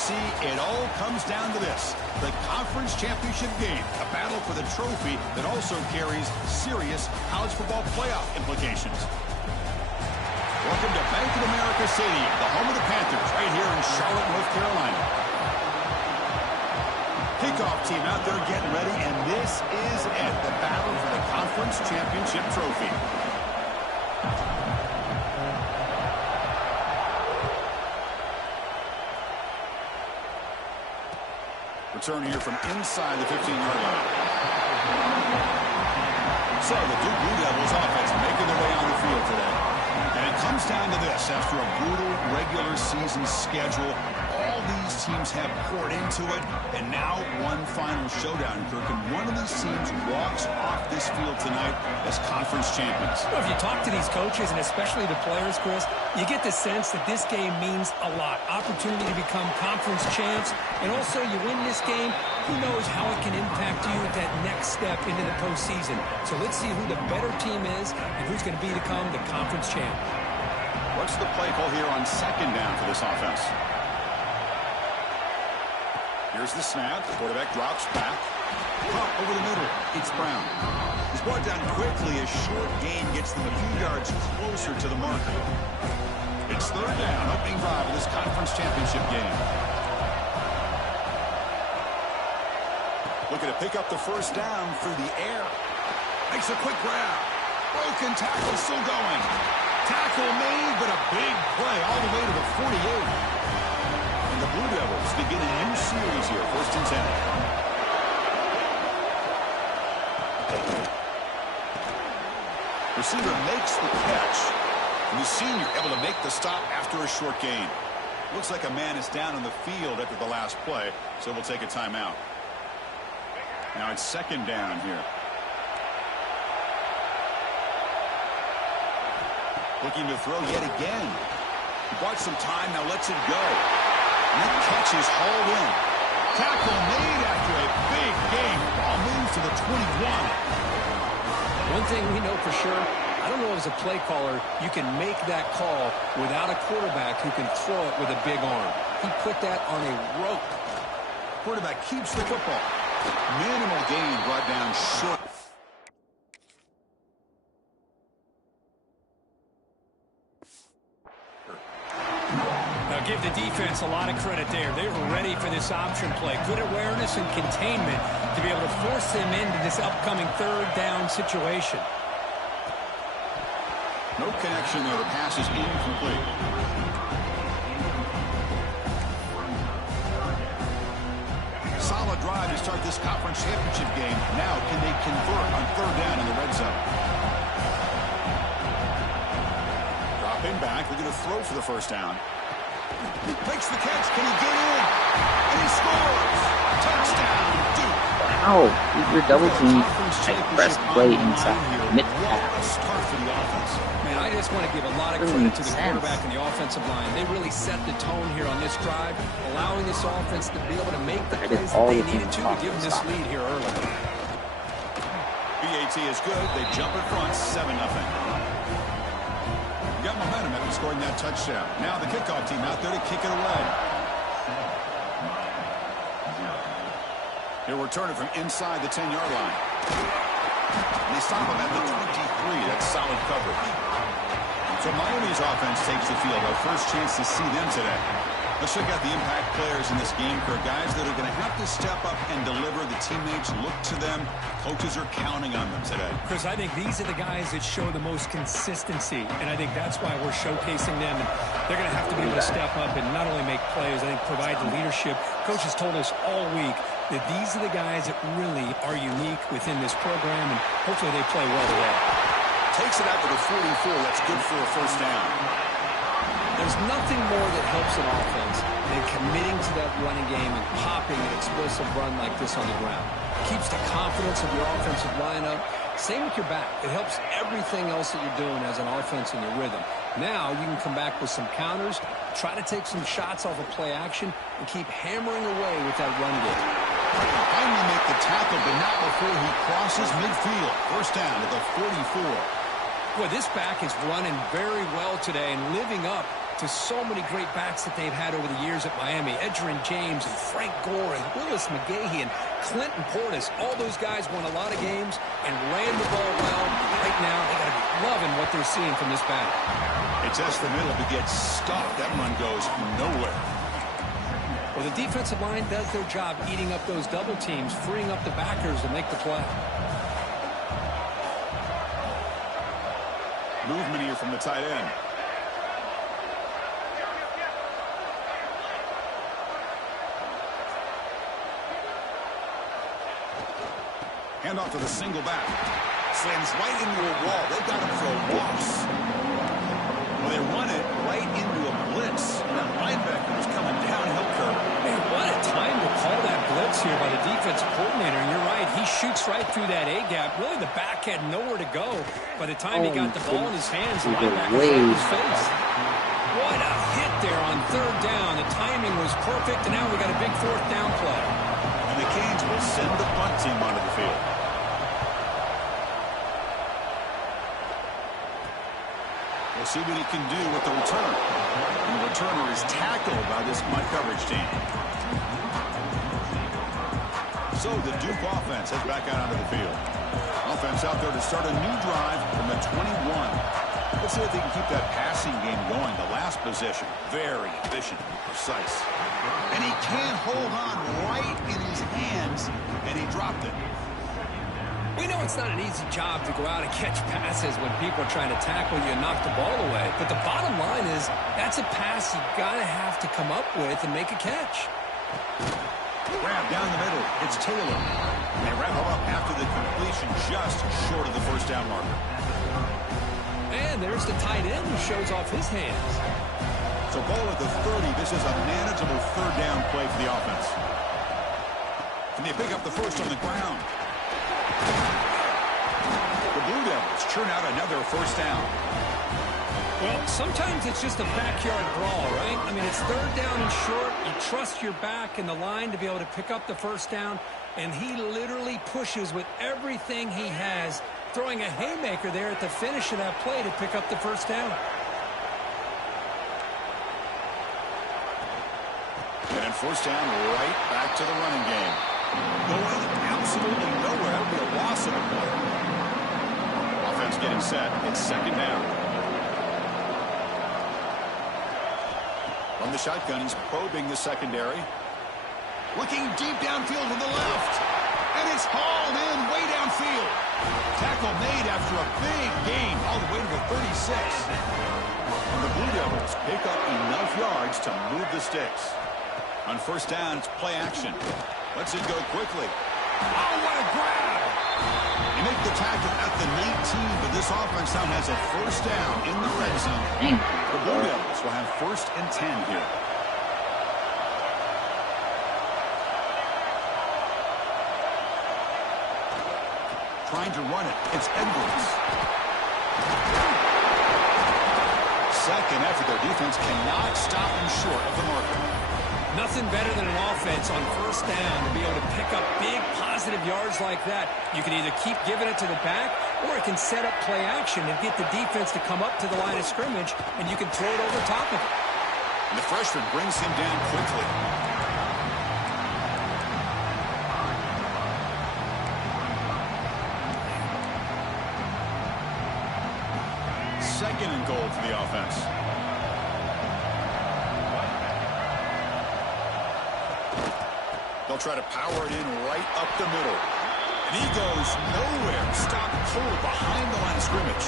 see, it all comes down to this. The conference championship game, a battle for the trophy that also carries serious college football playoff implications. Welcome to Bank of America Stadium, the home of the Panthers, right here in Charlotte, North Carolina. Kickoff team out there getting ready, and this is it, the battle for the conference championship trophy. Return here from inside the 15-yard line. So the Duke Blue Devils offense making their way on the field today. And it comes down to this. After a brutal regular season schedule, all these teams have poured into it, and now one final showdown, Kirk. And one of these teams walks off this field tonight as conference champions. Well, if you talk to these coaches, and especially the players, Chris, you get the sense that this game means a lot. Opportunity to become conference champs, and also you win this game, who knows how it can impact you at that next step into the postseason. So let's see who the better team is and who's going to become the conference champ. What's the play call here on second down for this offense? Here's the snap. The quarterback drops back. Pop over the middle. It's Brown. He's brought down quickly. A short gain gets them a few yards closer to the marker. It's third down. Opening drive of this conference championship game. Looking to pick up the first down through the air. Makes a quick grab. Broken tackle still going. Tackle made, but a big play all the way to the 48. And the Blue Devils begin a new series here, 1st and 10. Receiver makes the catch. And the senior able to make the stop after a short gain. Looks like a man is down on the field after the last play, so we'll take a timeout. Now it's second down here. Looking to throw yet again. He bought some time, now lets it go. And that catch is hauled in. Tackle made after a big gain. Ball moves to the 21. One thing we know for sure, I don't know as a play caller, you can make that call without a quarterback who can throw it with a big arm. He put that on a rope. Quarterback keeps the football. Minimal gain brought down short. Now give the defense a lot of credit there. They were ready for this option play. Good awareness and containment to be able to force them into this upcoming third down situation. No connection there. The pass is incomplete. Solid drive to start this conference championship game. Now, can they convert on third down in the red zone? Dropping back, looking to throw for the first down. Takes the catch. Can he get in? And he scores. Touchdown, Duke. Wow, you're double team. Press play inside mid-pass. Start for the offense. Man, I just want to give a lot of credit to the quarterback and the offensive line. They really set the tone here on this drive, allowing this offense to be able to make the plays that they needed to give them this lead here early. BAT is good. They jump in front, 7-0. Got momentum after scoring that touchdown. Now the kickoff team out there to kick it away. He'll return it from inside the 10-yard line. And they stop him at the 23. That's solid coverage. So Miami's offense takes the field. Our first chance to see them today. Let's check out the impact players in this game for guys that are going to have to step up and deliver. The teammates look to them. Coaches are counting on them today. Chris, I think these are the guys that show the most consistency, and I think that's why we're showcasing them. And they're going to have to be able to step up and not only make plays, I think provide the leadership. Coaches told us all week that these are the guys that really are unique within this program, and hopefully they play well today. Takes it out to the 44. That's good for a first down. There's nothing more that helps an offense than committing to that running game and popping an explosive run like this on the ground. It keeps the confidence of your offensive lineup. Same with your back. It helps everything else that you're doing as an offense in your rhythm. Now you can come back with some counters, try to take some shots off of play action, and keep hammering away with that run game. Finally make the tackle, but not before he crosses midfield. First down at the 44. Boy, this back is running very well today and living up to so many great backs that they've had over the years at Miami. Edgerrin James and Frank Gore and Willis McGahee and Clinton Portis. All those guys won a lot of games and ran the ball well. Right now, they got to be loving what they're seeing from this back. It tests the middle to get stopped. That run goes nowhere. Well, the defensive line does their job eating up those double teams, freeing up the backers to make the play. Movement here from the tight end. Handoff to the single back. Slams right into a wall. They've got him for a loss. Well, they run it right into a blitz. And that linebacker was coming downhill curve. Man, what a time to call that blitz here by the defensive coordinator. And you're right, he shoots right through that A-gap. Really, the back had nowhere to go. By the time he got the ball in his hands, the linebacker was in his face. What a hit there on third down. The timing was perfect, and now we got a big fourth down play. And the Canes will send the punt team onto the field. We'll see what he can do with the return. And the returner is tackled by this punt coverage team. So the Duke offense heads back out onto the field. Offense out there to start a new drive from the 21. Let's see if they can keep that passing game going. The last possession, very efficient and precise. And he can't hold on right in his hands, and he dropped it. We know it's not an easy job to go out and catch passes when people are trying to tackle you and knock the ball away. But the bottom line is that's a pass you got to have to come up with and make a catch. Grab down the middle. It's Taylor. And they wrap him up after the completion just short of the first down marker. And there's the tight end who shows off his hands. So ball at the 30. This is a manageable third down play for the offense. And they pick up the first on the ground. The Blue Devils churn out another first down. Well, sometimes it's just a backyard brawl, right? I mean, it's third down and short. You trust your back and the line to be able to pick up the first down, and he literally pushes with everything he has, throwing a haymaker there at the finish of that play to pick up the first down. And first down right back to the running game. Going absolutely nowhere. That would be a loss of a play. Offense getting set. It's second down. From the shotgun, he's probing the secondary. Looking deep downfield to the left. And it's hauled in way downfield. Tackle made after a big gain all the way to the 36. And the Blue Devils pick up enough yards to move the sticks. On first down, it's play action. Lets it go quickly. Oh, what a grab! They make the tackle at the 19, but this offense now has a first down in the red zone. The Blue Devils will have first and 10 here. Trying to run it. It's Edwards. Second effort. Their defense cannot stop them short of the marker. Nothing better than an offense on first down to be able to pick up big positive yards like that. You can either keep giving it to the back, or it can set up play action and get the defense to come up to the line of scrimmage, and you can throw it over top of it. And the freshman brings him down quickly. Second and goal for the offense. They'll try to power it in right up the middle. And he goes nowhere. Stopped cold behind the line of scrimmage.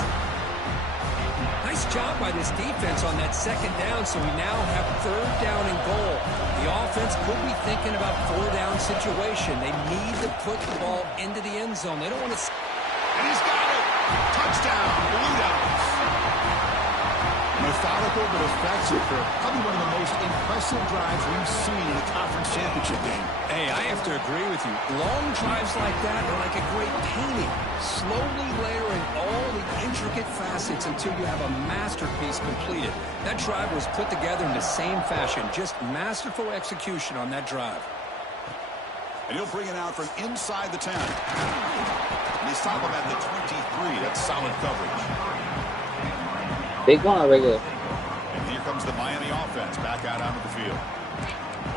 Nice job by this defense on that second down, so we now have third down and goal. The offense could be thinking about four-down situation. They need to put the ball into the end zone. They don't want to... And he's got it. Touchdown, Blue Devils. Methodical but effective for probably one of the most impressive drives we've seen in a conference championship game. Hey, I have to agree with you. Long drives like that are like a great painting. Slowly layering all the intricate facets until you have a masterpiece completed. That drive was put together in the same fashion. Just masterful execution on that drive. And he'll bring it out from inside the 10. And they stop him at the 23. That's solid coverage. Big one or regular? And here comes the Miami offense back out onto the field.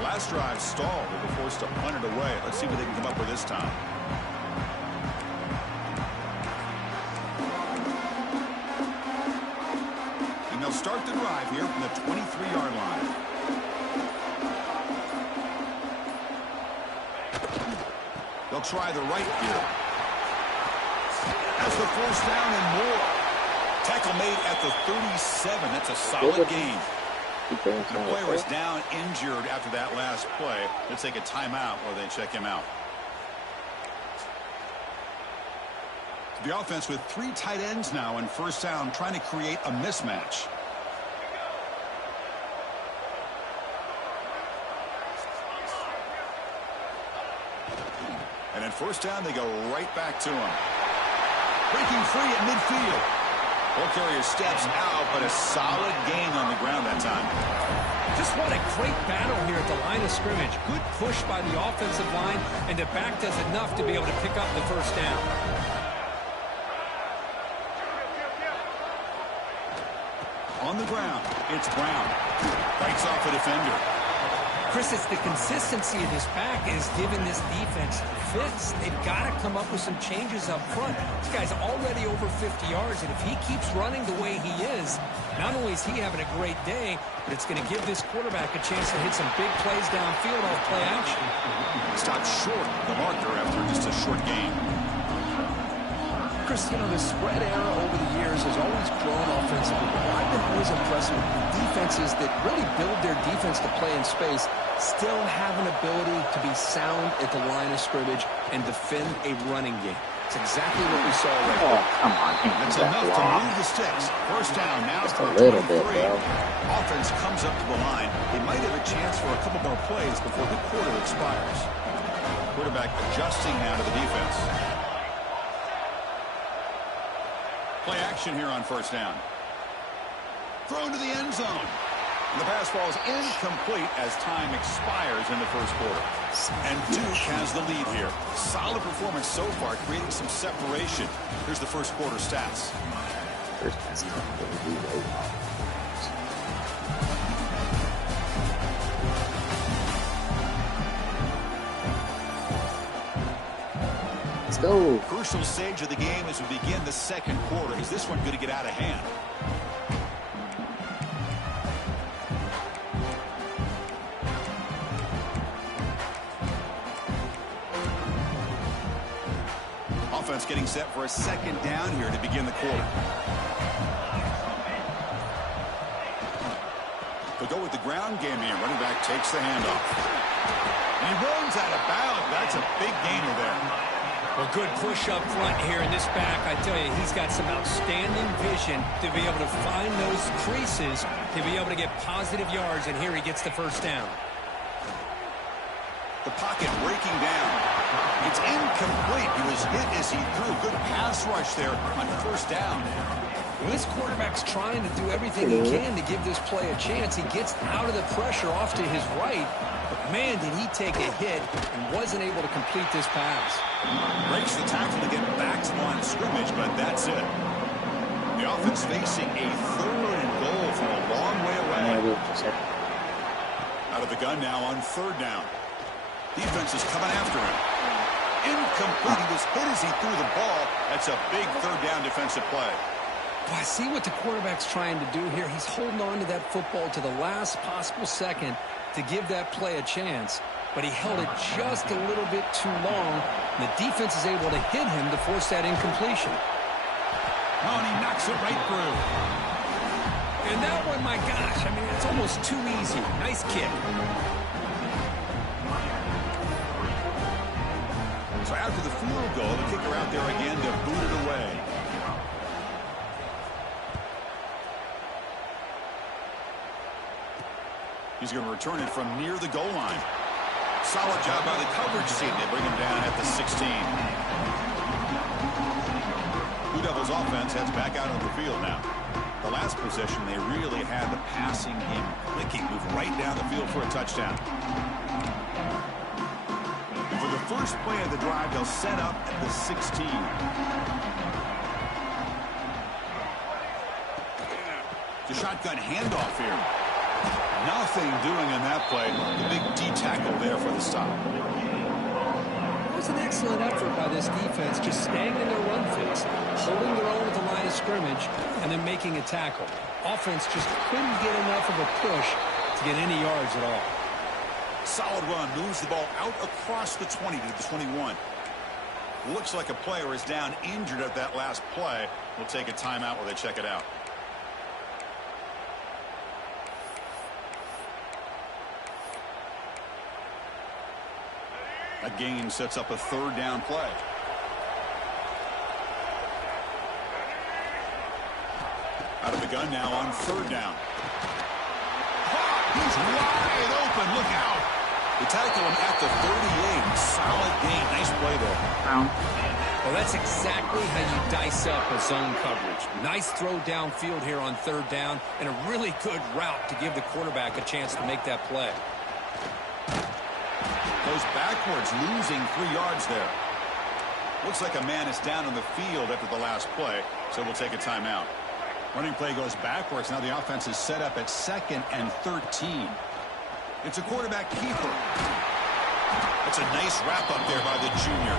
Last drive stalled. They were forced to punt it away. Let's see what they can come up with this time. And they'll start the drive here from the 23-yard line. They'll try the right here. That's the first down and more. Tackle made at the 37. That's a solid gain. The player is down injured after that last play. Let's take a timeout while they check him out. The offense with 3 tight ends now in first down, trying to create a mismatch. And at first down, they go right back to him. Breaking free at midfield. Ball carrier steps out, but a solid gain on the ground that time. Just what a great battle here at the line of scrimmage. Good push by the offensive line, and the back does enough to be able to pick up the first down. On the ground, it's Brown. Fights off a defender. Chris, it's the consistency of this back is giving this defense fits. They've got to come up with some changes up front. This guy's already over 50 yards, and if he keeps running the way he is, not only is he having a great day, but it's going to give this quarterback a chance to hit some big plays downfield off play action. Stopped short the marker after just a short game. Chris, you know, the spread era over the years has always grown offensively. I've been always impressed with defenses that really build their defense to play in space, still have an ability to be sound at the line of scrimmage and defend a running game. It's exactly what we saw right there. Oh, come on. That's enough to move the sticks. First down now. Just a little bit, bro. Offense comes up to the line. They might have a chance for a couple more plays before the quarter expires. Quarterback adjusting now to the defense. Play action here on first down. Thrown to the end zone. And the pass falls incomplete as time expires in the first quarter. And Duke has the lead here. Solid performance so far, creating some separation. Here's the first quarter stats. First pass. Let's go. Crucial stage of the game as we begin the second quarter. Is this one going to get out of hand? Offense getting set for a second down here to begin the quarter. They'll go with the ground game here. Running back takes the handoff. And he runs out of bounds. That's a big gainer there. Well, good push up front here in this back. I tell you, he's got some outstanding vision to be able to find those creases, to be able to get positive yards, and here he gets the first down. The pocket breaking down. It's incomplete. He was hit as he threw. Good pass rush there on first down. Well, this quarterback's trying to do everything he can to give this play a chance. He gets out of the pressure off to his right, but man, did he take a hit and wasn't able to complete this pass. Breaks the tackle to get back to the line of scrimmage, but that's it. The offense facing a 3rd and goal from a long way away. Out of the gun now on 3rd down. Defense is coming after him. Incomplete. He was hit as he threw the ball. That's a big 3rd down defensive play. Well, I see what the quarterback's trying to do here. He's holding on to that football to the last possible second to give that play a chance. But he held it just a little bit too long. And the defense is able to hit him to force that incompletion. Oh, and he knocks it right through. And that one, my gosh, I mean, it's almost too easy. Nice kick. So after the field goal, the kicker out there again to boot it away. He's going to return it from near the goal line. Solid job by the coverage team. They bring him down at the 16. Blue Devils offense heads back out on the field now. The last possession, they really had the passing game clicking. Move right down the field for a touchdown. And for the first play of the drive, they'll set up at the 16. The shotgun handoff here. Nothing doing in that play. The big D tackle there for the stop. It was an excellent effort by this defense, just staying in their run fix, holding their own at the line of scrimmage, and then making a tackle. Offense just couldn't get enough of a push to get any yards at all. Solid run, moves the ball out across the 20 to the 21. Looks like a player is down injured at that last play. We'll take a timeout while they check it out. A gain sets up a third down play. Out of the gun now on third down. He's wide open. Look out. They tackle him at the 38. Solid gain. Nice play there. Well, that's exactly how you dice up a zone coverage. Nice throw downfield here on third down, and a really good route to give the quarterback a chance to make that play. Goes backwards, losing 3 yards there. Looks like a man is down on the field after the last play, so we'll take a timeout. Running play goes backwards. Now the offense is set up at 2nd and 13. It's a quarterback keeper. That's a nice wrap-up there by the junior.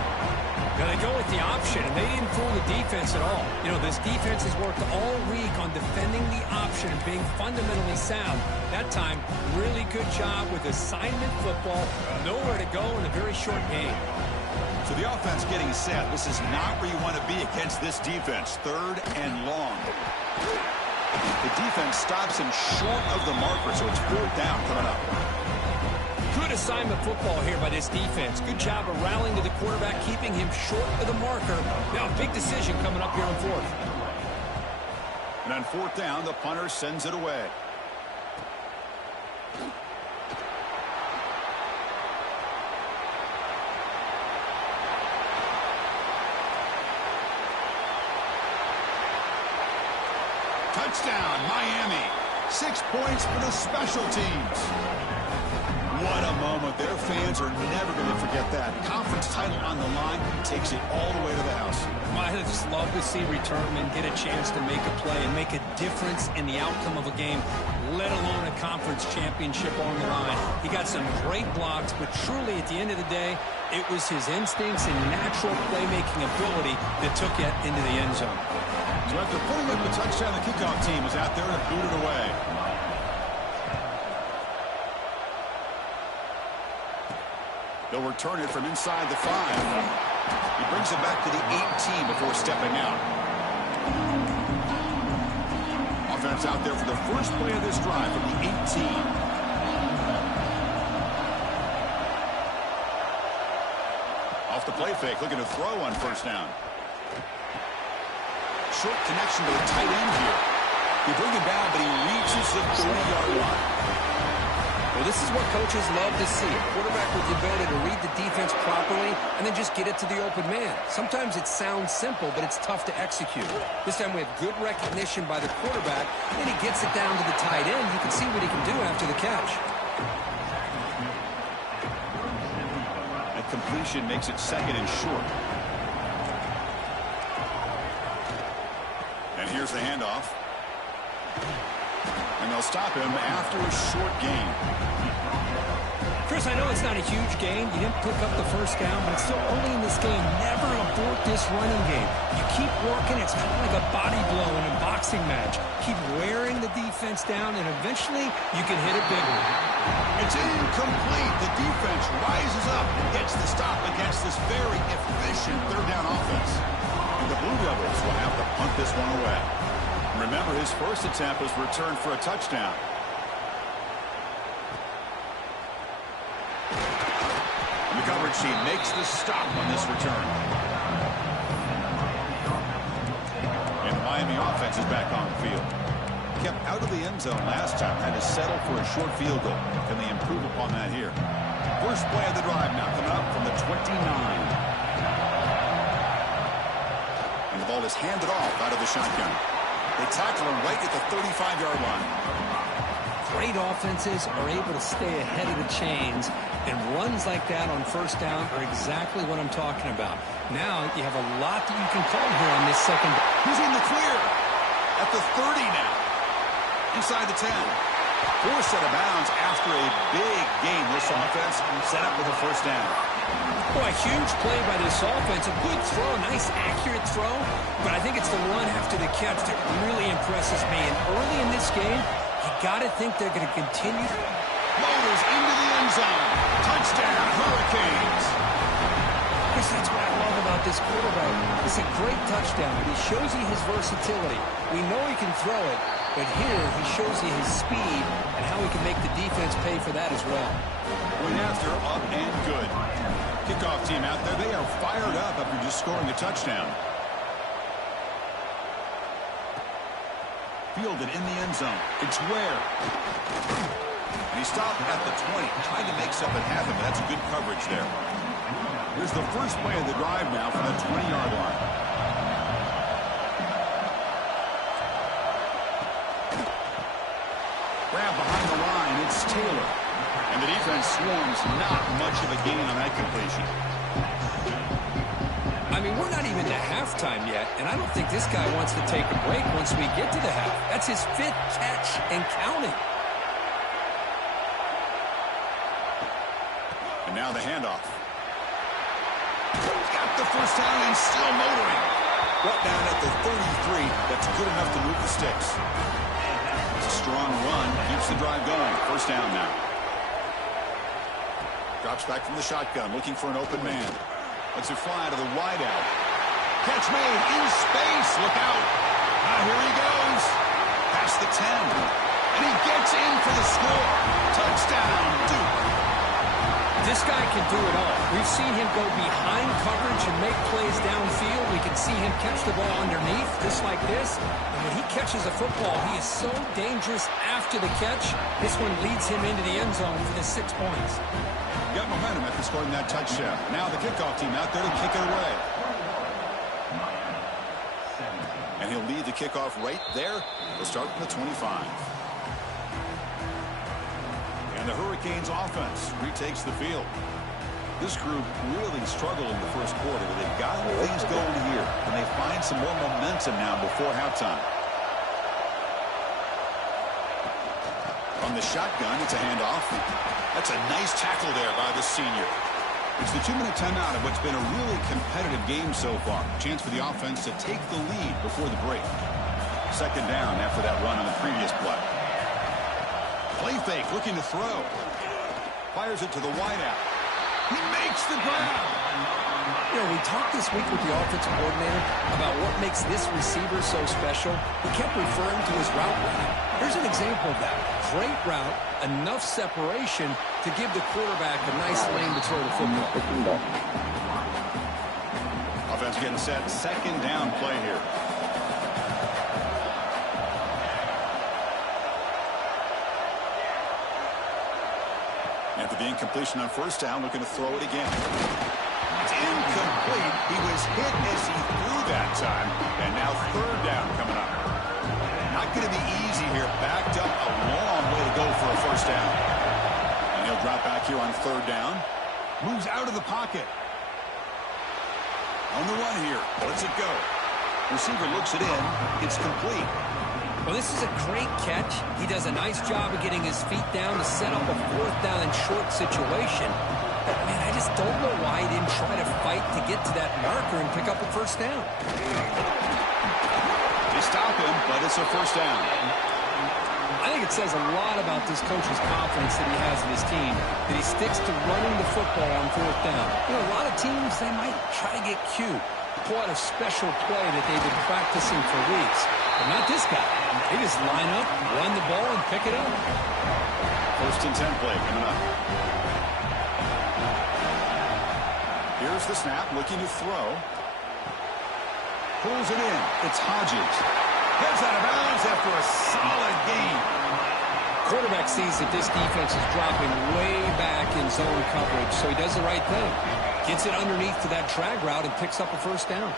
Now they go with the option, and they didn't fool the defense at all. You know, this defense has worked all week on defending the option and being fundamentally sound. That time, really good job with assignment football. Nowhere to go in a very short game. So the offense getting set. This is not where you want to be against this defense. 3rd and long. The defense stops him short of the marker, so it's 4th down coming up. Good assignment football here by this defense. Good job of rallying to the quarterback, keeping him short of the marker. Now a big decision coming up here on 4th. And on 4th down, the punter sends it away. Touchdown, Miami. 6 points for the special teams. What a moment. Their fans are never going to forget that. Conference title on the line, takes it all the way to the house. I just love to see returnmen get a chance to make a play and make a difference in the outcome of a game, let alone a conference championship on the line. He got some great blocks, but truly at the end of the day, it was his instincts and natural playmaking ability that took it into the end zone. So after putting up the touchdown, the kickoff team was out there to boot it away. They'll return it from inside the 5. He brings it back to the 18 before stepping out. Offense out there for the first play of this drive from the 18. Off the play fake, looking to throw on 1st down. Short connection to the tight end here. They bring him down, but he reaches the 30-yard line. Well, this is what coaches love to see. A quarterback with the ability to read the defense properly and then just get it to the open man. Sometimes it sounds simple, but it's tough to execute. This time we have good recognition by the quarterback, and he gets it down to the tight end. You can see what he can do after the catch. That completion makes it 2nd and short. And here's the handoff. And they'll stop him after a short gain. Chris, I know it's not a huge gain. You didn't pick up the 1st down, but it's still early in this game. Never abort this running game. You keep working. It's kind of like a body blow in a boxing match. Keep wearing the defense down, and eventually you can hit it bigger. It's incomplete. The defense rises up and gets the stop against this very efficient 3rd down offense. And the Blue Devils will have to punt this one away. Remember, his first attempt was returned for a touchdown. And the coverage team makes the stop on this return. And the Miami offense is back on the field. Kept out of the end zone last time, had to settle for a short field goal. Can they improve upon that here? First play of the drive now coming up from the 29. And the ball is handed off out of the shotgun. They tackle him right at the 35-yard line. Great offenses are able to stay ahead of the chains, and runs like that on 1st down are exactly what I'm talking about. Now you have a lot that you can call here on this 2nd. He's in the clear at the 30 now. Inside the 10. Forced out of bounds after a big gain. This offense set up with a first down. Boy, a huge play by this offense. A good throw, nice accurate throw. But I think it's the run after the catch that really impresses me. And early in this game, you got to think they're going to continue. Motors into the end zone. Touchdown, Hurricanes. I guess that's what I love about this quarterback. It's a great touchdown, but he shows you his versatility. We know he can throw it, but here he shows you his speed and how he can make the defense pay for that as well. Point after, up and good. Kickoff team out there, they are fired up after just scoring a touchdown. Fielded in the end zone. It's Ware. And he stopped at the 20, trying to make something happen, but that's good coverage there. Here's the first play of the drive now from the 20-yard line. Grab behind the line, it's Taylor. And the defense swarms, not much of a gain on that completion. I mean, we're not even to halftime yet, and I don't think this guy wants to take a break once we get to the half. That's his 5th catch and counting. And now the handoff. Got the first down and still motoring. Brought down at the 33. That's good enough to move the sticks. It's a strong run. Keeps the drive going. First down now. Drops back from the shotgun, looking for an open man. Lets it fly to the wideout. Catch made in space. Look out. Here he goes. Past the 10. And he gets in for the score. Touchdown, Duke. This guy can do it all. We've seen him go behind coverage and make plays downfield. We can see him catch the ball underneath, just like this. And when he catches a football, he is so dangerous after the catch. This one leads him into the end zone for the 6 points. Got momentum after scoring that touchdown. Now the kickoff team out there to kick it away. And he'll lead the kickoff right there. They'll start from the 25. And the Hurricanes offense retakes the field. This group really struggled in the first quarter, but they've got things going here, and they find some more momentum now before halftime. On the shotgun, it's a handoff. That's a nice tackle there by the senior. It's the 2-minute timeout of what's been a really competitive game so far. Chance for the offense to take the lead before the break. Second down after that run on the previous play. Play fake, looking to throw. Fires it to the wideout. He makes the grab. You know, we talked this week with the offensive coordinator about what makes this receiver so special. He kept referring to his route running. Here's an example of that. Great route, enough separation to give the quarterback a nice lane to throw the football. Offense getting set. Second down play here. After the incompletion on first down, looking to throw it again. It's incomplete. He was hit as he threw that time. And now third down coming up. Not going to be easy here. Backed up a long way to go for a first down. And he'll drop back here on third down. Moves out of the pocket. On the run here. Lets it go. Receiver looks it in. It's complete. Well, this is a great catch. He does a nice job of getting his feet down to set up a fourth down and short situation. But, man, I just don't know why he didn't try to fight to get to that marker and pick up a first down. They stop him, but it's a first down. I think it says a lot about this coach's confidence that he has in his team, that he sticks to running the football on fourth down. You know, a lot of teams, they might try to get cute, pull out a special play that they've been practicing for weeks. But not this guy. They just line up, run the ball, and pick it up. First and 10 play coming up. Here's the snap, looking to throw. Pulls it in. It's Hodges. Heads out of bounds after a solid gain. Quarterback sees that this defense is dropping way back in zone coverage, so he does the right thing. Gets it underneath to that drag route and picks up a first down.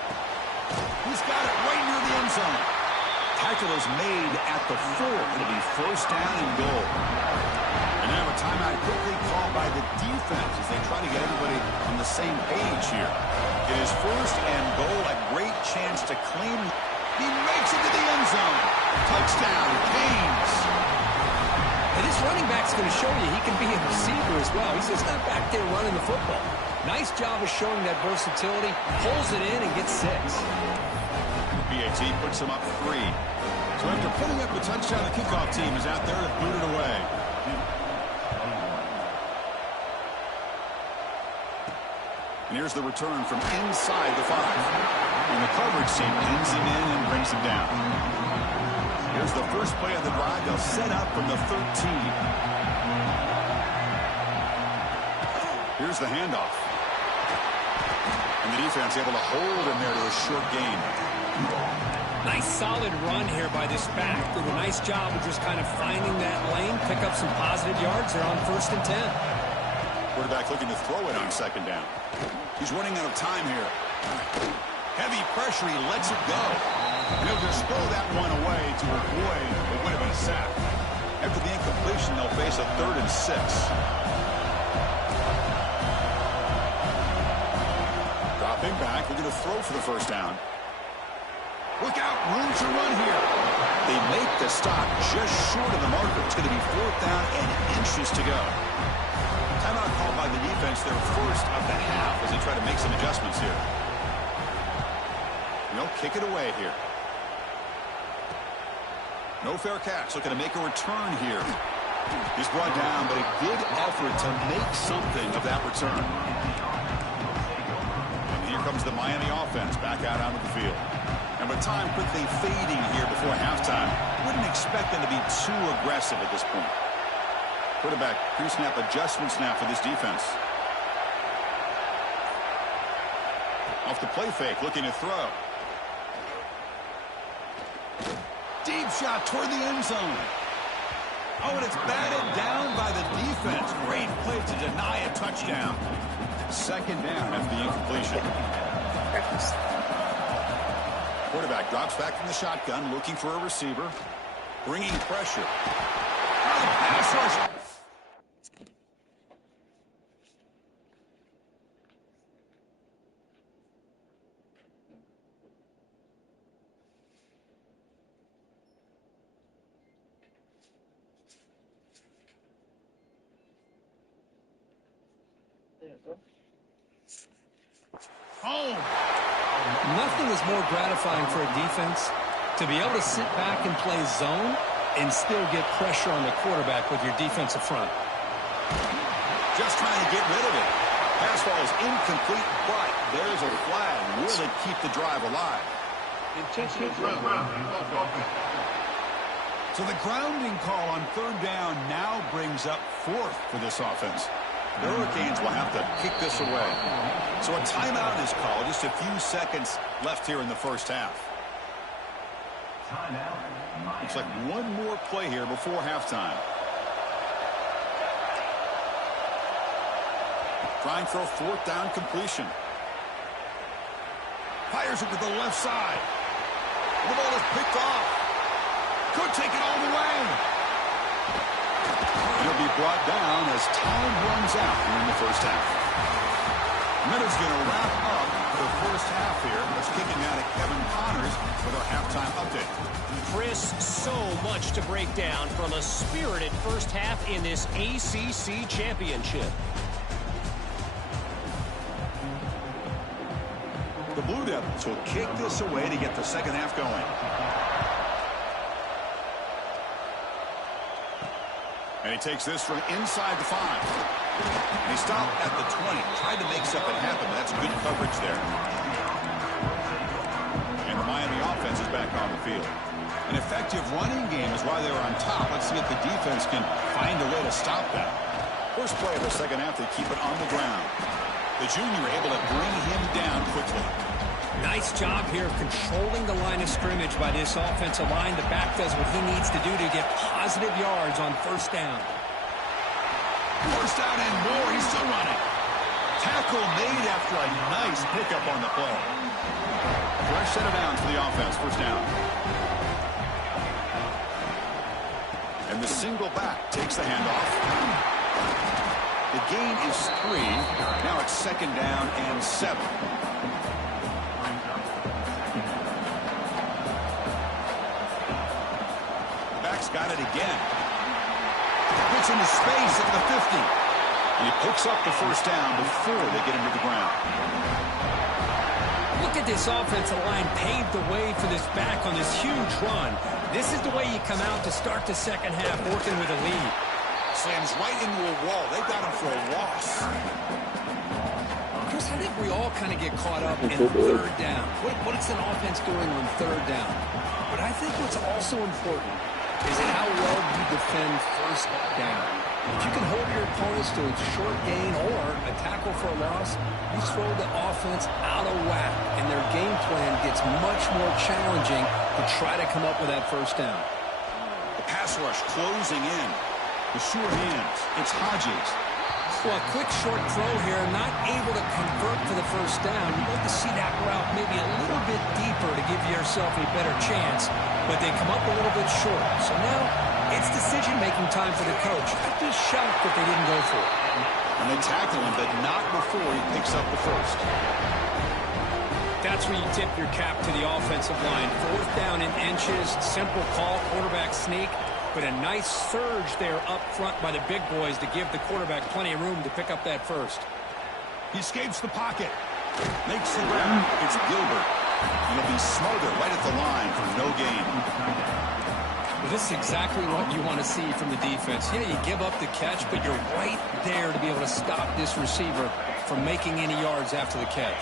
He's got it right near the end zone. Tackle is made at the 4. It'll be first down and goal. And now a timeout quickly called by the defense as they try to get everybody on the same page here. It is first and goal, a great chance to claim. He makes it to the end zone. Touchdown, Canes. And this running back's going to show you he can be a receiver as well. He's just not back there running the football. Nice job of showing that versatility. Pulls it in and gets 6. BAT puts him up 3. So after putting up a touchdown, the kickoff team is out there to boot it away. And here's the return from inside the 5. And the coverage team pins him in and brings him down. Here's the first play of the drive. They'll set up from the 13. Here's the handoff. And the defense able to hold him there to a short gain. Nice solid run here by this back. Did a nice job of just kind of finding that lane, pick up some positive yards. They're on 1st and 10. Quarterback looking to throw it on 2nd down. He's running out of time here. Heavy pressure, he lets it go. And he'll just throw that one away to avoid what would have been a sack. After the incompletion, they'll face a 3rd and 6. Dropping back, looking to throw for the 1st down. Look out, room to run here. They make the stop just short of the marker. It's going to be 4th down and inches to go. Timeout called by the defense, their first of the half, as they try to make some adjustments here. They'll kick it away here. No fair catch, looking to make a return here. He's brought down, but a good effort to make something of that return. And here comes the Miami offense back out onto the field. And with time quickly fading here before halftime, wouldn't expect them to be too aggressive at this point. Quarterback pre-snap adjustments now for this defense. Off the play fake, looking to throw. Deep shot toward the end zone. Oh, and it's batted down by the defense. Great play to deny a touchdown. 2nd down after the incompletion. Quarterback drops back from the shotgun, looking for a receiver. Bringing pressure. Pass rush. Nothing is more gratifying for a defense to be able to sit back and play zone and still get pressure on the quarterback with your defensive front. Just trying to get rid of it. Pass ball is incomplete, but there's a flag. Will it keep the drive alive? So the grounding call on 3rd down now brings up 4th for this offense. The Hurricanes will have to kick this away. So a timeout is called. Just a few seconds left here in the 1st half. Looks like one more play here before halftime. Trying for a 4th down completion. Fires it to the left side. The ball is picked off. Could take it all the way. It'll be brought down as time runs out here in the 1st half. Miller's going to wrap up the 1st half here. Let's kick it now to Kevin Connors with our halftime update. Chris, so much to break down from a spirited 1st half in this ACC championship. The Blue Devils will kick this away to get the 2nd half going. And he takes this from inside the 5. And he stopped at the 20. Tried to make something happen, but that's good coverage there. And the Miami offense is back on the field. An effective running game is why they were on top. Let's see if the defense can find a way to stop that. First play of the 2nd half, they keep it on the ground. The junior able to bring him down quickly. Nice job here of controlling the line of scrimmage by this offensive line. The back does what he needs to do to get positive yards on 1st down. 1st down and more. He's still running. Tackle made after a nice pickup on the play. Fresh set of downs for the offense. 1st down. And the single back takes the handoff. The gain is 3. Now it's 2nd down and 7. Got it again. Gets into space at the 50. And he picks up the first down before they get him to the ground. Look at this offensive line paved the way for this back on this huge run. This is the way you come out to start the second half working with a lead. Slams right into a wall. They got him for a loss. Chris, I think we all kind of get caught up in third down. What is an offense doing on third down? But I think what's also important is how well you defend first down. If you can hold your opponents to a short gain or a tackle for a loss, you throw the offense out of whack, and their game plan gets much more challenging to try to come up with that first down. The pass rush closing in. The sure hands. It's Hodges. Well, a quick short throw here, not able to convert for the first down. You'd like to see that route maybe a little bit deeper to give yourself a better chance, but they come up a little bit short. So now it's decision-making time for the coach. I'd be shocked if they didn't go for it. And they tackle him, but not before he picks up the first. That's where you tip your cap to the offensive line. Fourth down in inches, simple call, quarterback sneak. But a nice surge there up front by the big boys to give the quarterback plenty of room to pick up that first. He escapes the pocket. Makes the grab. It's Gilbert. And he'll be smothered right at the line for no gain. Well, this is exactly what you want to see from the defense. Yeah, you give up the catch, but you're right there to be able to stop this receiver from making any yards after the catch.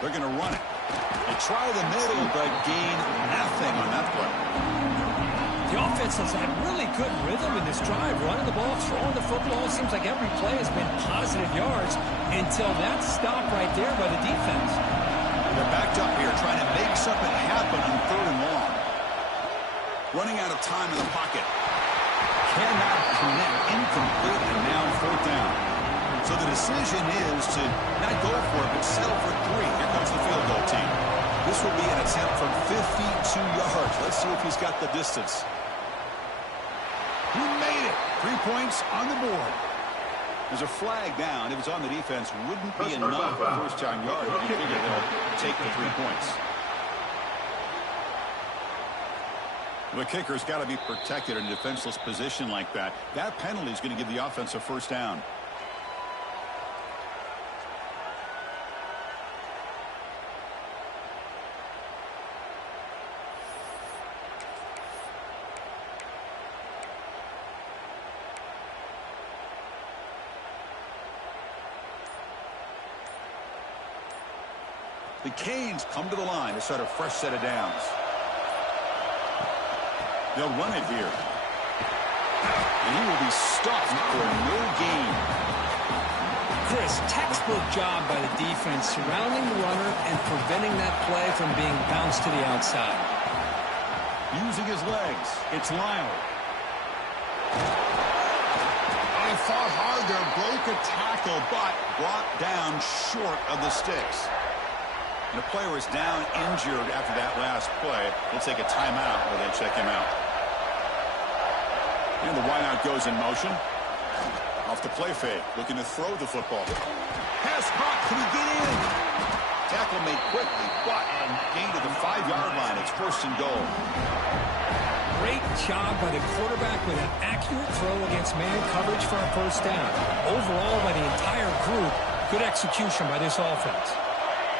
They're going to run it. They try the middle, but gain nothing on that play. The offense has had really good rhythm in this drive, running the ball, throwing the football. It seems like every play has been positive yards until that stop right there by the defense. They're backed up here, trying to make something happen on third and long. Running out of time in the pocket. Cannot connect, incomplete, and now fourth down. So the decision is to not go for it, but settle for 3. Here comes the field goal team. This will be an attempt from 52 yards. Let's see if he's got the distance. He made it. 3 points on the board. There's a flag down. If it's on the defense, wouldn't be enough for first-down yard. You figure they'll take the 3 points. The kicker's got to be protected in a defenseless position like that. That penalty is going to give the offense a first down. The Canes come to the line to start a fresh set of downs. They'll run it here. And he will be stuffed for no gain. Chris, textbook job by the defense surrounding the runner and preventing that play from being bounced to the outside. Using his legs, it's Lyle. They fought hard there, broke a tackle, but brought down short of the sticks. And the player is down injured after that last play. They'll take a timeout while they check him out. And the wideout goes in motion. Off the play fake, looking to throw the football. Pass caught, can he get in? Tackle made quickly, but gain to the 5-yard line. It's first and goal. Great job by the quarterback with an accurate throw against man coverage for a first down. Overall, by the entire group, good execution by this offense.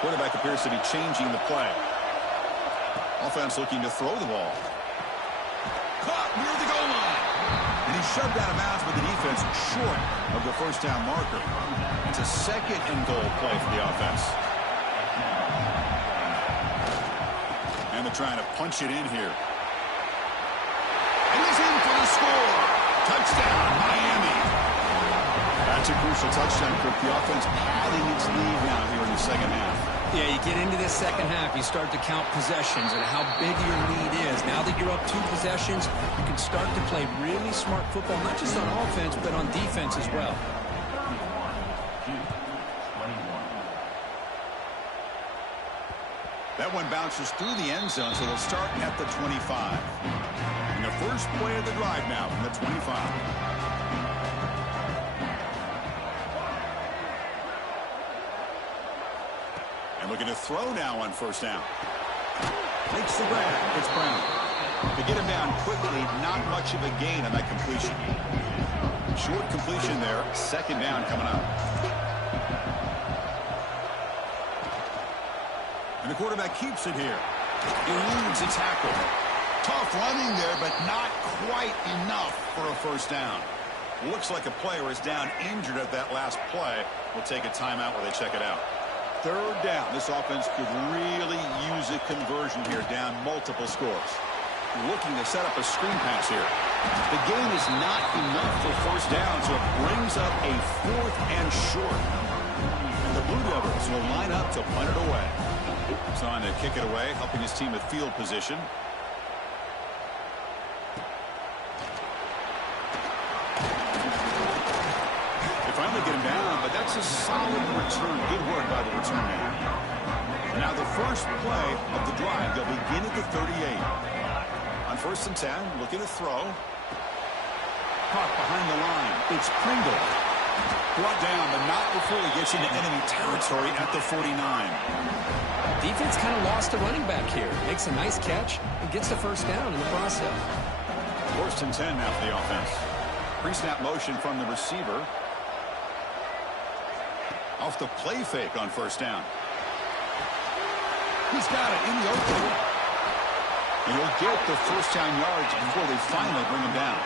Quarterback appears to be changing the play. Offense looking to throw the ball. Caught near the goal line. And he shoved out of bounds with the defense short of the first down marker. It's a second and goal play for the offense. And they're trying to punch it in here. And he's in for the score. Touchdown, Miami. That's a crucial touchdown, Kirk. The offense padding its lead now here in the second half. Yeah, you get into this second half, you start to count possessions and how big your lead is. Now that you're up 2 possessions, you can start to play really smart football, not just on offense, but on defense as well. That one bounces through the end zone, so they'll start at the 25. And the first play of the drive now from the 25. And looking to throw now on first down. Makes the grab. It's Brown. To get him down quickly, not much of a gain on that completion. Short completion there, second down coming up. And the quarterback keeps it here. Eludes a tackle. Tough running there, but not quite enough for a first down. Looks like a player is down injured at that last play. We'll take a timeout while they check it out. Third down. This offense could really use a conversion here, down multiple scores. Looking to set up a screen pass here. The gain is not enough for first down, so it brings up a 4th and short. And the Blue Devils will line up to punt it away. He's on to kick it away, helping his team with field position. Finally get him down, but that's a solid return. Good work by the return man. Now the first play of the drive, they'll begin at the 38. On 1st and 10, looking to throw. Caught behind the line. It's Pringle. Brought down, but not before he gets into enemy territory at the 49. Defense kind of lost a running back here. Makes a nice catch and gets the first down in the process. 1st and 10 now for the offense. Pre-snap motion from the receiver. Off the play fake on first down. He's got it in the open. And he'll get the first down yards before they finally bring him down.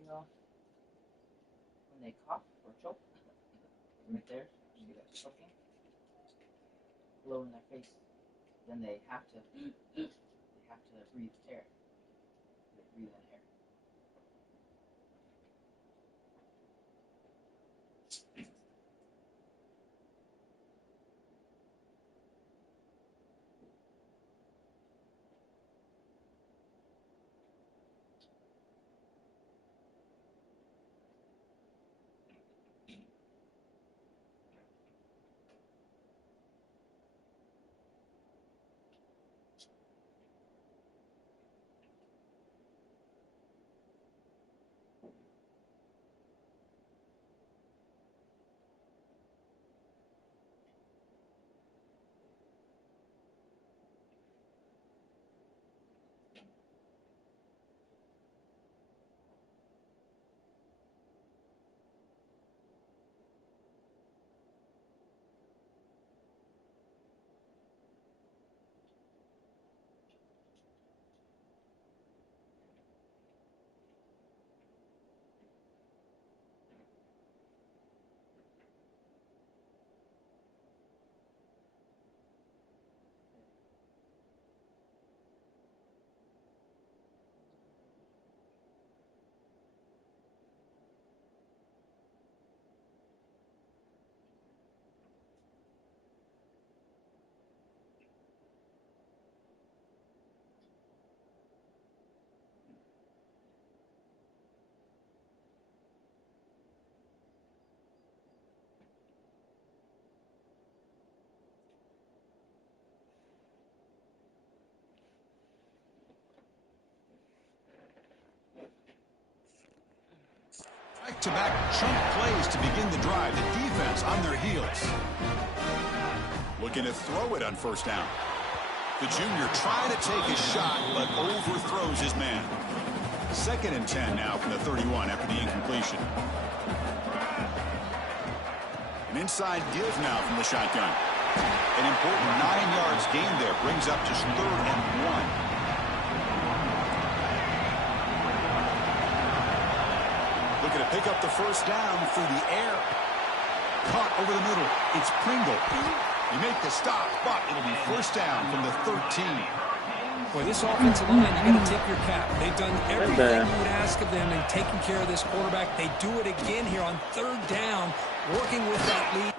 You know, when they cough or choke, right there, you see that choking, blow in their face, then they have to breathe air. They breathe in air. Back-to-back chunk plays to begin the drive. The defense on their heels. Looking to throw it on first down. The junior trying to take a shot, but overthrows his man. 2nd and 10 now from the 31 after the incompletion. An inside give now from the shotgun. An important 9 yards gain there. Brings up just 3rd and 1. Looking to pick up the first down through the air. Caught over the middle. It's Pringle. You make the stop, but it'll be first down from the 13. Boy, this offensive line, you got to tip your cap. They've done everything you would ask of them in taking care of this quarterback. They do it again here on 3rd down, working with that lead.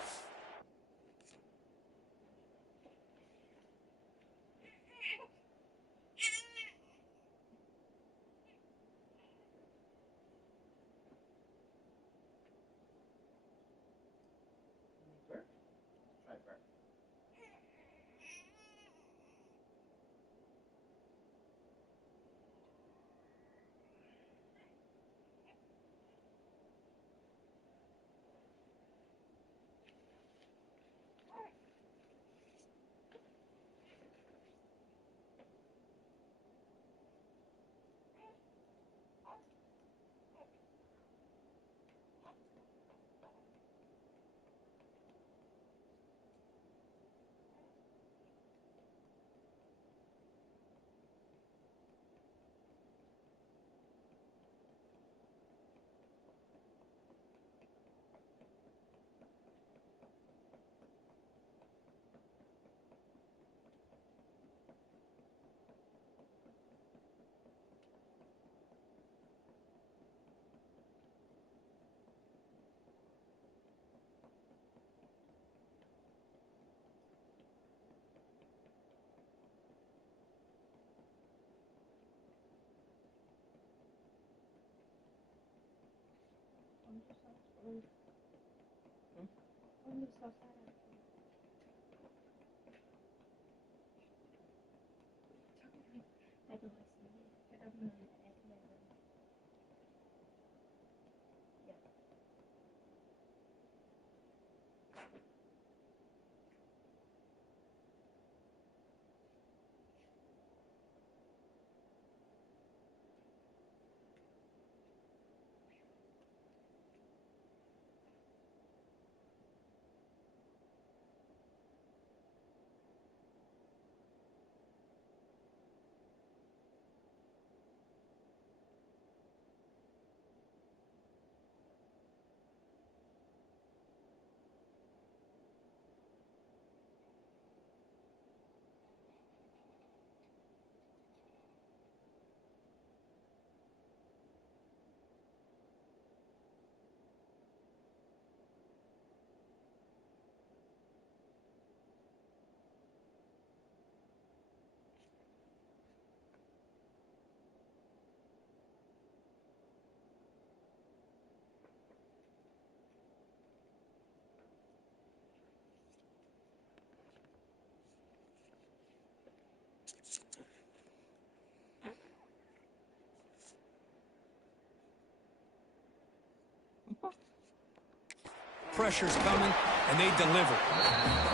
Pressure's coming, and they deliver.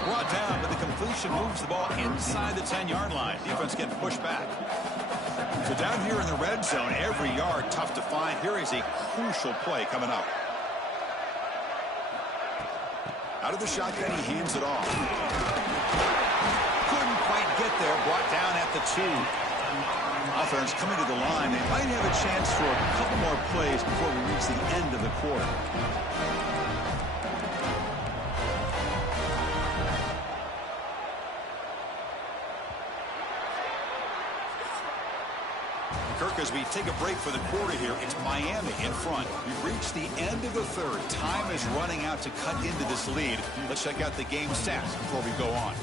Brought down, but the completion moves the ball inside the 10-yard line. Defense getting pushed back. So down here in the red zone, every yard tough to find. Here is a crucial play coming up. Out of the shotgun, he hands it off. Couldn't quite get there. Brought down at the 2. Offense coming to the line. They might have a chance for a couple more plays before we reach the end of the quarter. Kirk, as we take a break for the quarter here, it's Miami in front. We've reached the end of the third. Time is running out to cut into this lead. Let's check out the game stats before we go on.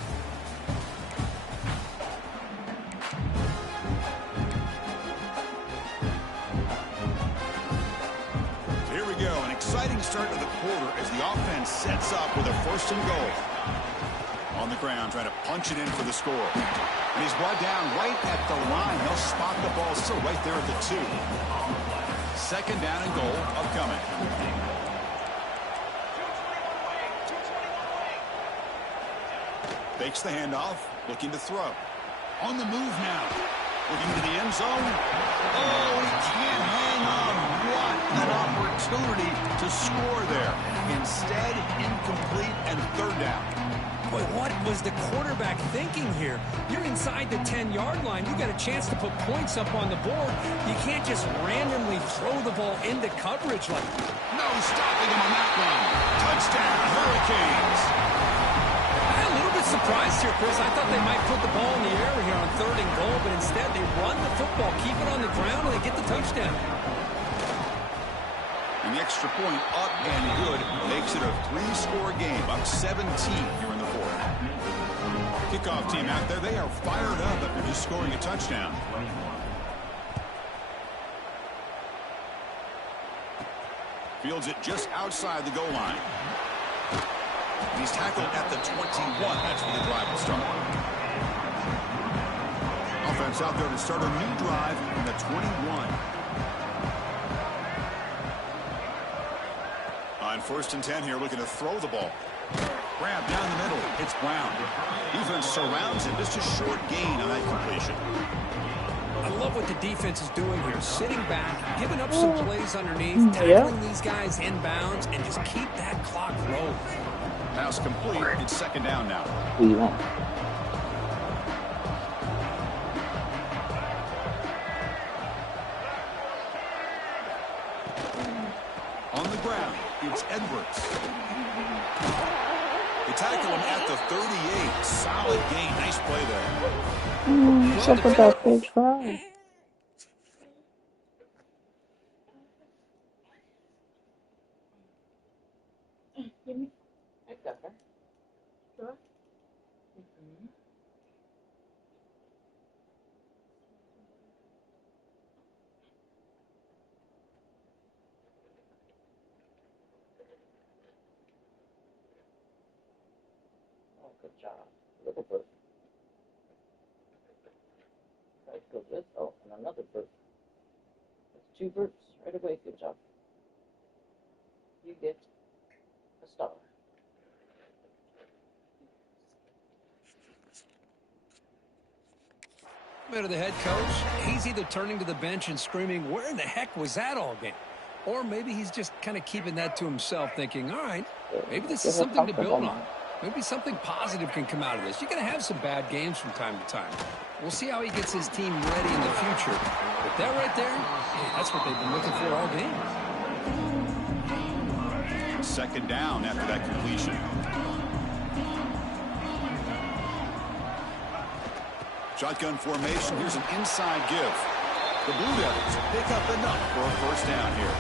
Here we go, an exciting start to the quarter as the offense sets up with a 1st and goal. On the ground, trying to punch it in for the score. And he's brought down right at the line. They'll spot the ball still right there at the 2. 2nd down and goal upcoming. Fakes the handoff, looking to throw. On the move now. Looking to the end zone. Oh, he can't hang on. What an opportunity to score there. Instead, incomplete and 3rd down. Boy, what was the quarterback thinking here? You're inside the 10-yard line. You got a chance to put points up on the board. You can't just randomly throw the ball into coverage like that. No stopping him on that one. Touchdown, Hurricanes. I'm a little bit surprised here, Chris. I thought they might put the ball in the air here on 3rd and goal, but instead they run the football, keep it on the ground, and they get the touchdown. And the extra point up and good makes it a 3-score game, up 17 here in the 4th. Kickoff team out there, they are fired up after just scoring a touchdown. Fields it just outside the goal line. And he's tackled at the 21. That's where the drive will start. Offense out there to start a new drive in the 21. On 1st and 10 here, looking to throw the ball. Grab down the middle. It's Brown. Defense surrounds him. Just a short gain on that completion. I love what the defense is doing here. Sitting back, giving up some plays underneath, tackling these guys inbounds, and just keep that clock rolling. Pass complete. It's 2nd down now. On the ground, it's Edwards. They tackle him at the 38. Solid gain. Nice play there. What's up with that fake fry? Good job. Little burp. That feels good. Oh, and another burp. That's 2 burps right away. Good job. You get a star. To the head coach, he's either turning to the bench and screaming, "Where in the heck was that all game?" Or maybe he's just kind of keeping that to himself, thinking, all right, maybe this is something to build on. Maybe something positive can come out of this. You're going to have some bad games from time to time. We'll see how he gets his team ready in the future. But that right there, that's what they've been looking for all game. 2nd down after that completion. Shotgun formation. Here's an inside give. The Blue Devils pick up enough for a 1st down here.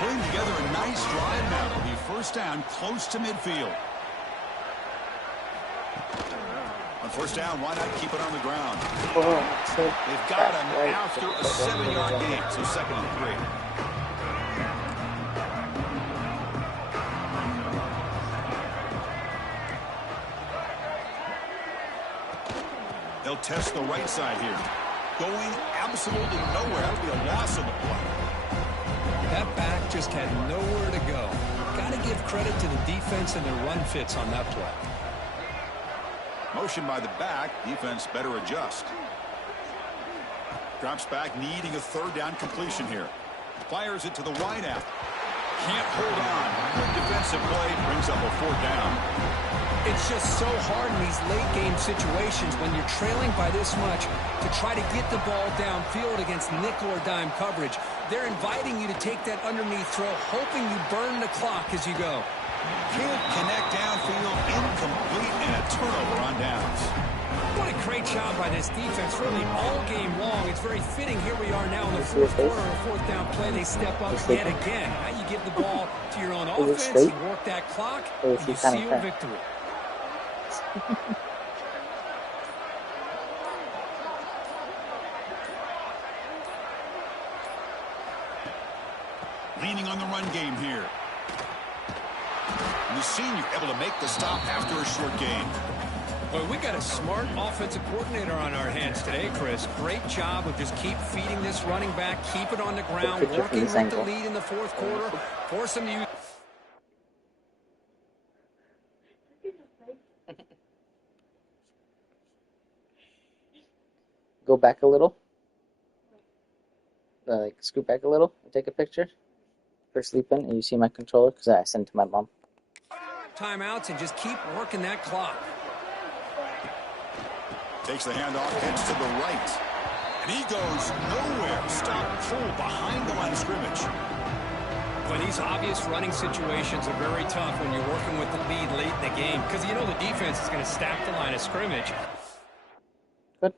Putting together a nice drive now. It'll be 1st down close to midfield. On 1st down, why not keep it on the ground? They've got him after a 7-yard gain, so 2nd and 3. They'll test the right side here. Going absolutely nowhere. That would be a loss of the play. That back just had nowhere to go. Got to give credit to the defense and their run fits on that play. Motion by the back. Defense better adjust. Drops back, needing a 3rd down completion here. Fires it to the wide out. Can't hold on. Good defensive play. Brings up a 4th down. It's just so hard in these late-game situations when you're trailing by this much to try to get the ball downfield against nickel or dime coverage. They're inviting you to take that underneath throw, hoping you burn the clock as you go. Can't connect downfield, incomplete, and a turnover on downs. What a great job by this defense, really all game long. It's very fitting. Here we are now in the 4th quarter, a 4th down play. They step up yet again. Now you give the ball to your own offense, you work that clock, and you seal victory. Leaning on the run game here. And the senior able to make the stop after a short gain. Well, we got a smart offensive coordinator on our hands today, Chris. Great job of just keep feeding this running back, keep it on the ground, working with the lead in the 4th quarter, force them to use. Go back a little. Like, scoot back a little and take a picture. For sleeping, and you see my controller because I sent it to my mom. Timeouts and just keep working that clock. Takes the handoff, heads to the right. And he goes nowhere. Stop full behind the line of scrimmage. Well, these obvious running situations are very tough when you're working with the lead late in the game because you know the defense is going to stack the line of scrimmage. Good.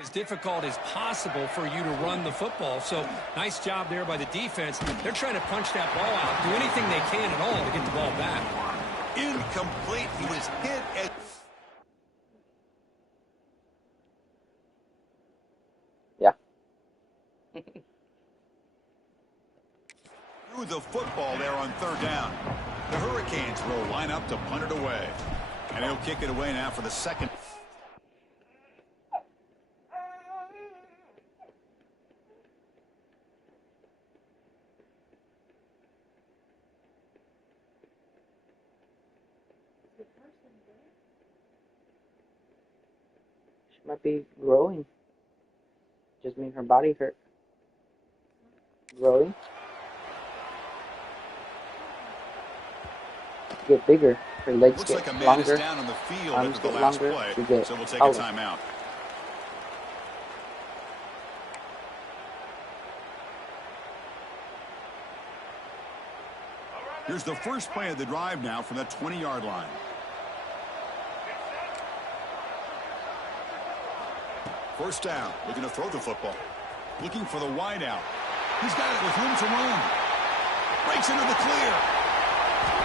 As difficult as possible for you to run the football. So nice job there by the defense. They're trying to punch that ball out, do anything they can at all to get the ball back. Incomplete. He was hit at... Yeah. Threw the football there on 3rd down. The Hurricanes will line up to punt it away. And he'll kick it away now for the 2nd. She might be growing. Just made her body hurt. Growing. Get bigger. Her legs Looks get like a man longer. is down on the field Arms after the get last longer. play, so we'll take a timeout. Here's the first play of the drive now from the 20-yard line. First down, looking to throw the football. Looking for the wide out. He's got it with room to run. Breaks into the clear.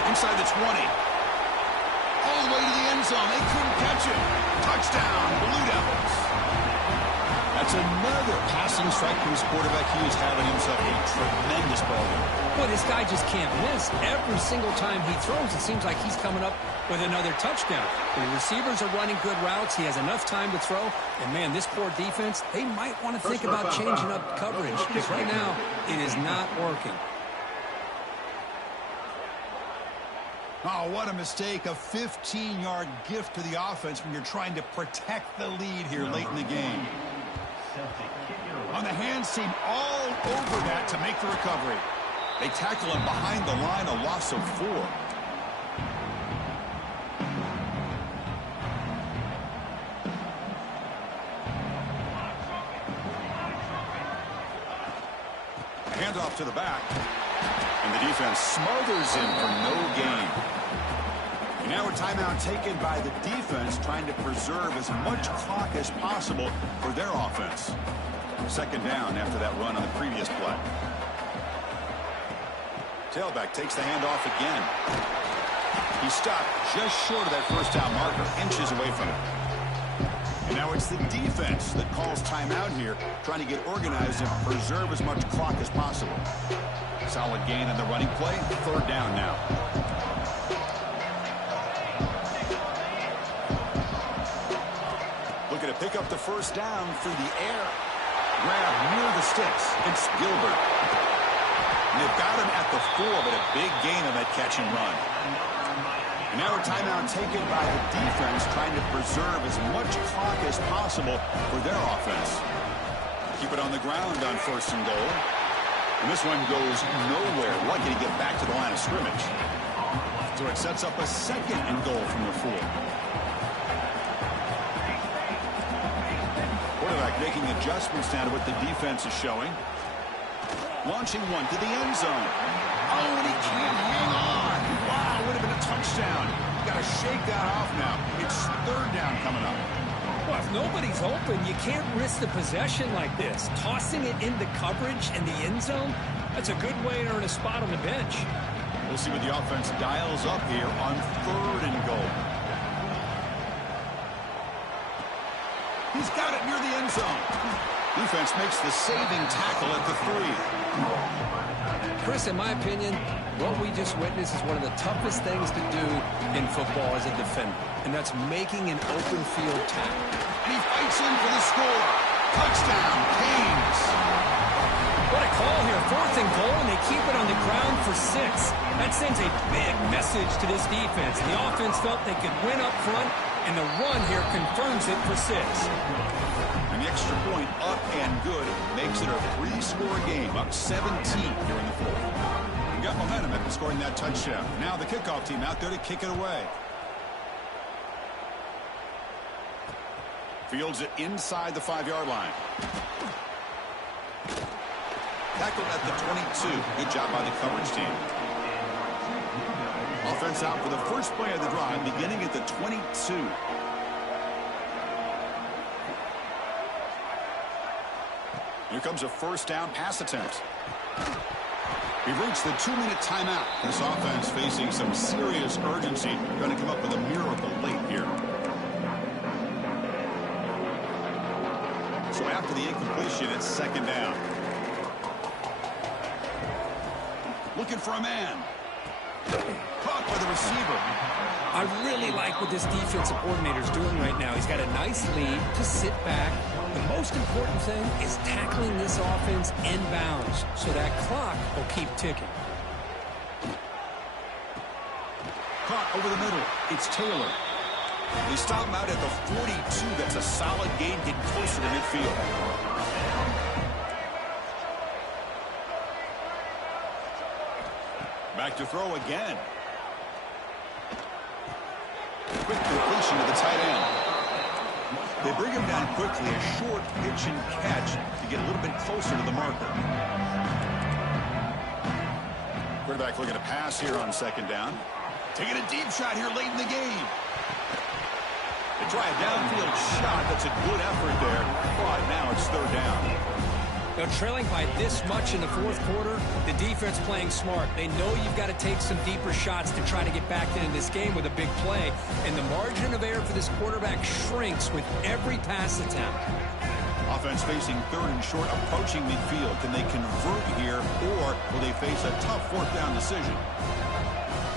Inside the 20. All the way to the end zone. They couldn't catch him. Touchdown, Blue Devils. That's another passing strike from his quarterback. He is having himself a tremendous ball game. Boy, this guy just can't miss. Every single time he throws, it seems like he's coming up with another touchdown. The receivers are running good routes. He has enough time to throw. And, man, this poor defense, they might want to think about changing up coverage because right now it is not working. Oh, what a mistake. A 15-yard gift to the offense when you're trying to protect the lead here late in the game. On the hands team all over that to make the recovery. They tackle him behind the line, a loss of 4. Handoff to the back. And the defense smothers him for no gain. And now a timeout taken by the defense, trying to preserve as much clock as possible for their offense. Second down after that run on the previous play. Tailback takes the handoff again. He stopped just short of that first down marker, inches away from it. And now it's the defense that calls timeout here, trying to get organized and preserve as much clock as possible. Solid gain in the running play. Third down now. Looking to pick up the first down through the air. Grab near the sticks. It's Gilbert. And they've got him at the 4, but a big gain on that catch and run. And now a timeout taken by the defense, trying to preserve as much clock as possible for their offense. Keep it on the ground on first and goal. And this one goes nowhere. Lucky to get back to the line of scrimmage. So it sets up a second and goal from the 4. Quarterback making adjustments now to what the defense is showing. Launching one to the end zone. Oh, and he can't hang on. Wow, would have been a touchdown. Got to shake that off now. It's third down coming up. Well, if nobody's open, you can't risk the possession like this. Tossing it into coverage in the end zone, that's a good way to earn a spot on the bench. We'll see what the offense dials up here on third and goal. He's got it near the end zone. Defense makes the saving tackle at the 3. Chris, in my opinion, what we just witnessed is one of the toughest things to do in football as a defender, and that's making an open field tackle. And he fights in for the score. Touchdown, Canes. What a call here. Fourth and goal, and they keep it on the ground for 6. That sends a big message to this defense. The offense felt they could win up front, and the run here confirms it for 6. And the extra point up and good makes it a 3-score game, up 17 here in the 4th. We got momentum after scoring that touchdown. Now the kickoff team out there to kick it away. Fields it inside the 5-yard line. Tackled at the 22. Good job by the coverage team. Offense out for the first play of the drive, beginning at the 22. Here comes a first down pass attempt. We've reached the 2-minute timeout. This offense facing some serious urgency, trying to come up with a miracle late here. So after the incompletion, it's second down. Looking for a man. Caught by the receiver. I really like what this defensive coordinator is doing right now. He's got a nice lead to sit back. The most important thing is tackling this offense inbounds so that clock will keep ticking. Caught over the middle. It's Taylor. They stop him out at the 42. That's a solid gain, getting closer to midfield. Back to throw again. Quick completion to the tight end. They bring him down quickly, a short pitch and catch to get a little bit closer to the marker. Quarterback looking to pass here on second down. Taking a deep shot here late in the game. They try a downfield shot. That's a good effort there. But now it's third down. They're trailing by this much in the 4th quarter. The defense playing smart. They know you've got to take some deeper shots to try to get back into this game with a big play. And the margin of error for this quarterback shrinks with every pass attempt. Offense facing third and short, approaching midfield. Can they convert here, or will they face a tough fourth down decision?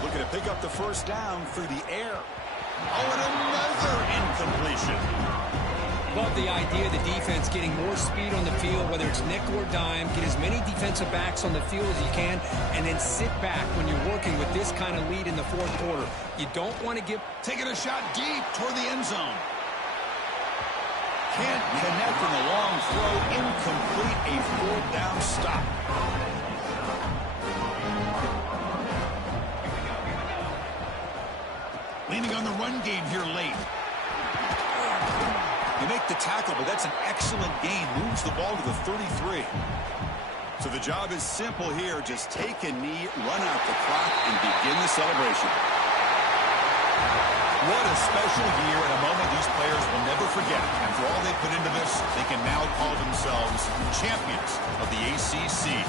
Looking to pick up the first down through the air. Oh, and another incompletion. Love the idea of the defense getting more speed on the field, whether it's nickel or dime. Get as many defensive backs on the field as you can, and then sit back when you're working with this kind of lead in the fourth quarter. You don't want to give... Taking a shot deep toward the end zone. Can't connect from the long throw. Incomplete. A fourth down stop. Leaning on the run game here late. You make the tackle, but that's an excellent gain. Moves the ball to the 33. So the job is simple here. Just take a knee, run out the clock, and begin the celebration. What a special year and a moment these players will never forget. And for all they put into this, they can now call themselves champions of the ACC.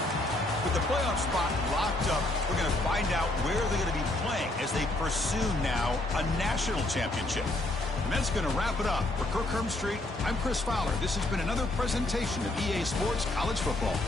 With the playoff spot locked up, we're going to find out where they're going to be playing as they pursue now a national championship. And that's going to wrap it up. For Kirk Hermstreet, I'm Chris Fowler. This has been another presentation of EA Sports College Football.